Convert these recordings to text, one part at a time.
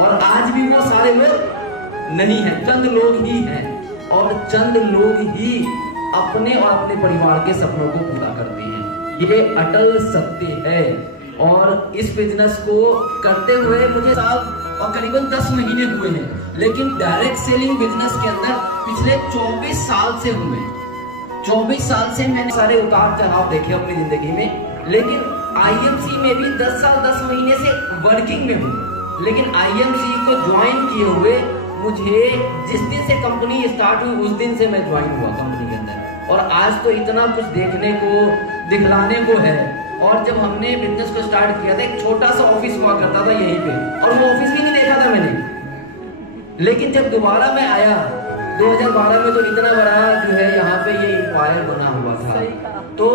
और आज भी वो सारे लोग नहीं है, चंद लोग ही हैं और चंद लोग ही अपने और अपने परिवार के सपनों को पूरा करते हैं। ये अटल सत्य है। और इस बिजनेस को करते हुए मुझे साल और करीबन 10 महीने हुए हैं, लेकिन डायरेक्ट सेलिंग बिजनेस के अंदर पिछले 24 साल से हुए। 24 साल से मैंने सारे उतार चढ़ाव देखे अपनी जिंदगी में, लेकिन आईएमसी में भी 10 साल 10 महीने से वर्किंग में हूँ। लेकिन आईएमसी को ज्वाइन किए हुए मुझे जिस दिन से कंपनी स्टार्ट हुई उस दिन से मैं ज्वाइन हुआ कंपनी के अंदर, और आज तो इतना कुछ देखने को दिखलाने को है। और जब हमने बिजनेस को स्टार्ट किया था, एक छोटा सा ऑफिस हुआ करता था यहीं पे, और वो ऑफिस भी नहीं देखा था मैंने। लेकिन जब दोबारा मैं आया 2012 में, तो इतना बड़ा जो है यहाँ पे ये इंपायर बना हुआ था। तो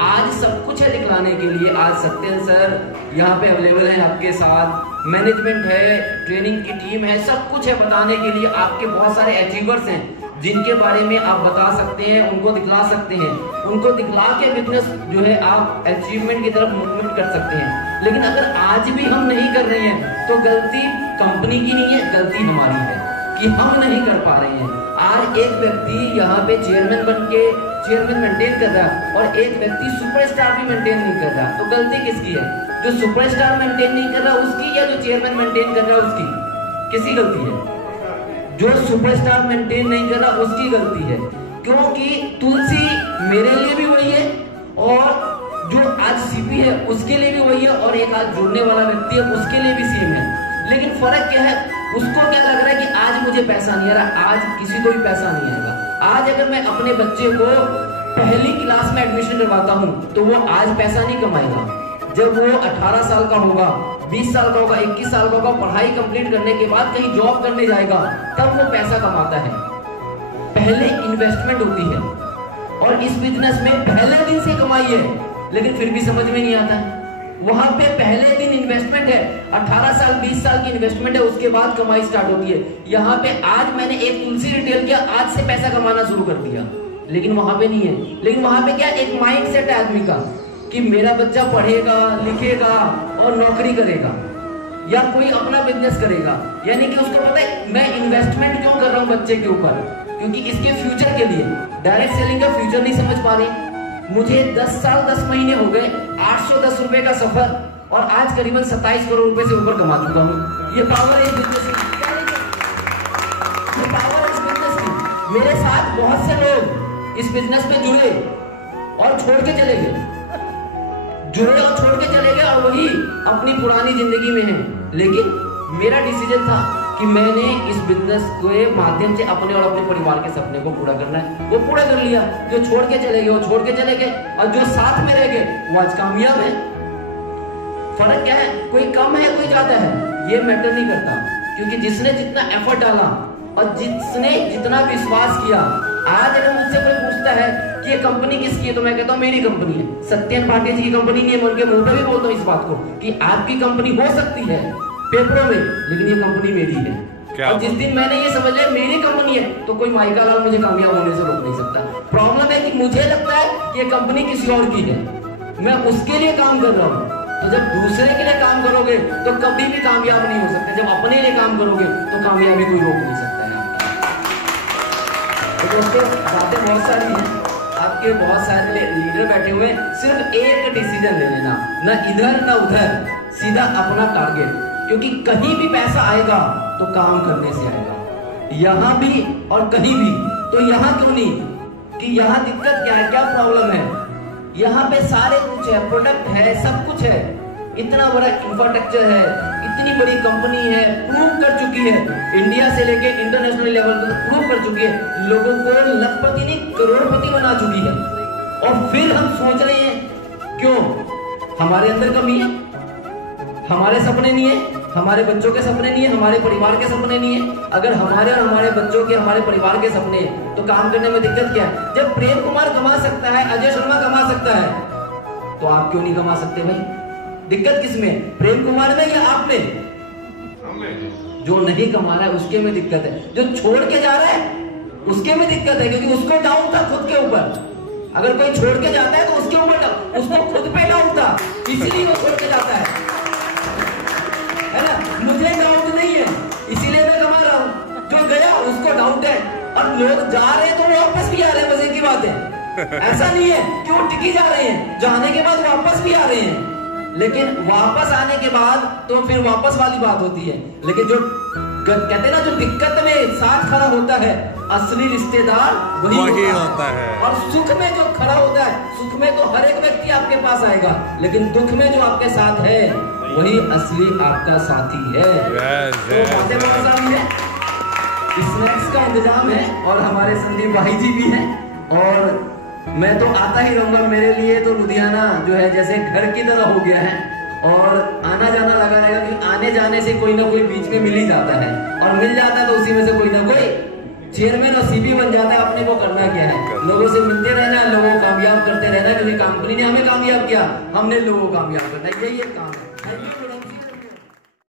आज सब कुछ है दिखलाने के लिए। आज सत्यन सर यहाँ पे अवेलेबल है आपके साथ, मैनेजमेंट है, ट्रेनिंग की टीम है, सब कुछ है बताने के लिए। आपके बहुत सारे अचीवर्स हैं जिनके बारे में आप बता सकते हैं, उनको दिखला सकते हैं, उनको दिखला के बिजनेस जो है आप अचीवमेंट की तरफ मूवमेंट कर सकते हैं। लेकिन अगर आज भी हम नहीं कर रहे हैं तो गलती कंपनी की नहीं है, गलती हमारी है कि हम नहीं कर पा रहे हैं। आज एक व्यक्ति यहाँ पे चेयरमैन बन के चेयरमैन मेंटेन कर रहा है और एक व्यक्ति सुपरस्टार भी मेंटेन नहीं कर रहा, तो गलती किसकी है? जो सुपरस्टार मेंटेन नहीं कर रहा उसकी, या जो चेयरमैन मेंटेन कर रहा है उसकी? किसकी गलती है? जो सुपरस्टार मेंटेन नहीं कर रहा उसकी गलती है, क्योंकि तुलसी मेरे लिए भी वही है और जो आज सीपी है उसके लिए भी वही है, और एक आज जुड़ने वाला व्यक्ति है उसके लिए भी सेम है। लेकिन फर्क क्या है? उसको क्या लग रहा है कि आज मुझे पैसा नहीं आ रहा, आज किसी को भी पैसा नहीं आएगा। आज अगर मैं अपने बच्चे को पहली क्लास में एडमिशन करवाता हूँ तो वो आज पैसा नहीं कमाएगा। जब वो 18 साल का होगा, 20 साल का होगा, 21 साल का होगा, पढ़ाई कंप्लीट करने के बाद कहीं जॉब करने जाएगा, तब वो पैसा कमाता है। पहले इन्वेस्टमेंट होती है, और इस बिजनेस में पहले दिन से कमाई है, लेकिन फिर भी समझ में नहीं आता है। वहां पे पहले दिन इन्वेस्टमेंट है, 18 साल 20 साल की इन्वेस्टमेंट है, उसके बाद कमाई स्टार्ट होती है। यहाँ पे आज मैंने एक तुलसी रिटेल किया, आज से पैसा कमाना शुरू कर दिया, लेकिन वहां पे नहीं है। लेकिन वहां पे क्या, एक माइंड सेट है आदमी का कि मेरा बच्चा पढ़ेगा लिखेगा और नौकरी करेगा या कोई अपना बिजनेस करेगा। यानी कि उसको पता है मैं इन्वेस्टमेंट क्यों कर रहा हूँ बच्चे के ऊपर, क्योंकि इसके फ्यूचर के लिए। डायरेक्ट सेलिंग का फ्यूचर नहीं समझ पा रही। मुझे 10 साल 10 महीने हो गए, 810 रुपए का सफर, और आज करीबन 27 करोड़ रुपए से ऊपर कमा चुका हूँ। ये पावर है इस बिजनेस की, ये पावर है इस बिजनेस की। मेरे साथ बहुत से लोग इस बिजनेस में जुड़े और छोड़ के चले गए, जुड़े और छोड़ के चले गए, और वही अपनी पुरानी जिंदगी में है। लेकिन मेरा डिसीजन था कि मैंने इस बिजनेस के माध्यम से अपने और अपने परिवार के सपने को पूरा करना है। वो पूरा कर लिया। जो छोड़ के चले गए वो छोड़ के चले गए, और जो साथ में रह गए वो आज कामयाब है। फर्क क्या है? कोई कम है कोई ज्यादा है, ये मैटर नहीं करता, क्योंकि जिसने जितना एफर्ट डाला और जिसने जितना विश्वास किया। आज अगर मुझसे कोई पूछता है कि ये कंपनी किसकी है, तो मैं कहता हूँ मेरी कंपनी है, सत्यन भाटिया जी की कंपनी नहीं है। मैं उनके मुंह पे भी बोलता हूँ इस बात को कि आपकी कंपनी हो सकती है पेपरों में, लेकिन ये कंपनी मेरी है। और जिस दिन मैंने ये समझ लिया मेरी कंपनी है, तो कोई माइका लाल मुझे कामयाब होने से रोक नहीं सकता। प्रॉब्लम है कि मुझे लगता है कि ये कंपनी किसी और की है, मैं उसके लिए काम कर रहा हूँ। तो जब दूसरे के लिए काम करोगे तो कभी भी कामयाब नहीं हो सकते। जब अपने लिए काम करोगे तो कामयाबी कोई रोक नहीं सकता है आपका। तो दोस्तों बातें बहुत सारी हैं, आपके बहुत सारे लीडर बैठे हुए, सिर्फ एक डिसीजन ले लेना, ना इधर ना उधर, सीधा अपना टारगेट। क्योंकि कहीं भी पैसा आएगा तो काम करने से आएगा, यहाँ भी और कहीं भी। तो यहाँ क्यों नहीं, कि यहाँ दिक्कत क्या है, क्या प्रॉब्लम है? यहाँ पे सारे कुछ है, प्रोडक्ट है, सब कुछ है, इतना बड़ा इंफ्रास्ट्रक्चर है, इतनी बड़ी कंपनी है, प्रूव कर चुकी है, इंडिया से लेके इंटरनेशनल लेवल तक प्रूव कर चुकी है, लोगों को लखपति नहीं करोड़पति बना चुकी है। और फिर हम सोच रहे हैं क्यों? हमारे अंदर कमी है, हमारे सपने नहीं है, हमारे बच्चों के सपने नहीं है, हमारे परिवार के सपने नहीं है। अगर हमारे और हमारे बच्चों के, हमारे परिवार के सपने हैं तो काम करने में दिक्कत क्या है? जब प्रेम कुमार कमा सकता है, अजय शर्मा कमा सकता है, तो आप क्यों नहीं कमा सकते भाई? दिक्कत किसमें? प्रेम कुमार में या आप में? जो नहीं कमा रहा है उसके में दिक्कत है, जो छोड़ के जा रहा है उसके में दिक्कत है, क्योंकि उसको डाउन था खुद के ऊपर। अगर कोई छोड़ के जाता है तो उसके ऊपर, उसको खुद पे डाउन था, इसलिए वो छोड़ के जाता है ना? मुझे डाउट नहीं है, लोग जा रहे हैं तो वापस भी आ रहे हैं, मजे की बात है। ऐसा नहीं है कि वो टिकी जा रहे हैं, जाने के बाद वापस भी आ रहे हैं। लेकिन वापस आने के बाद तो फिर वापस वाली बात होती है। लेकिन जो कहते हैं ना, जो दिक्कत में साथ खड़ा होता है, असली रिश्तेदार वही होता है। और सुख में जो खड़ा होता है, सुख में तो हर एक व्यक्ति आपके पास आएगा, लेकिन दुख में जो आपके साथ है वही असली आपका साथी है। तो स्नैक्स का इंतजाम है और हमारे संदीप भाई जी भी हैं, और मैं तो आता ही रहूंगा। मेरे लिए तो लुधियाना जो है जैसे घर की तरह हो गया है, और आना जाना लगा रहेगा, क्योंकि आने जाने से कोई ना कोई बीच में मिल ही जाता है, और मिल जाता है तो उसी में से कोई ना कोई चेयरमैन और सीपी बन जाता है। अपने को करना क्या है, लोगों से मिलते रहना, लोगों को कामयाब करते रहना, क्योंकि कंपनी ने हमें कामयाब किया, हमने लोगों को कामयाब करना, यही एक काम है।